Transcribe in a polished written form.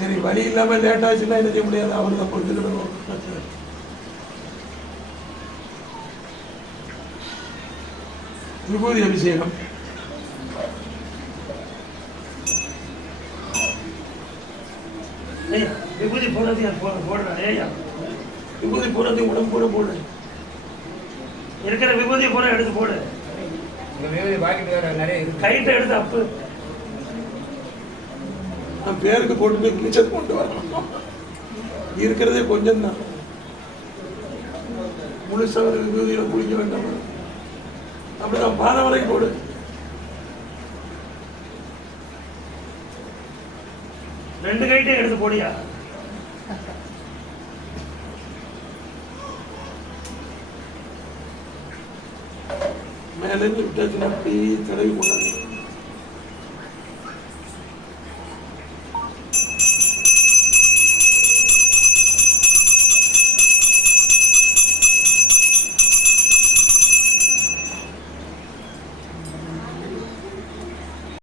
சரி, வழி இல்லாமல் லேட் ஆச்சுன்னா என்ன செய்ய முடியாது, அவர் தான் பொறுத்துக்கிடணும். விபூதி அபிஷேகம். விபூதி போடுறது போடுறேன். ஏயா விபூதி போடுறது உடம்பு கூட போடு, இருக்கிற விபூதியை பூரா எடுத்து போடு. கைட்டை எடுத்து அப்பு நான் பேருக்கு போட்டு மிச்சத்தை கொண்டு வரணும். இருக்கிறதே கொஞ்சம் தான், முழுசா விபூதியில குளிக்க வேண்டாம். அப்படிதான் பாதம் வரைக்கும் போடு. ரெண்டு கைட்டே எடுத்து போடியா. மேலேருந்து விட்டாச்சுன்னா அப்படி தடவி கொண்டாங்க.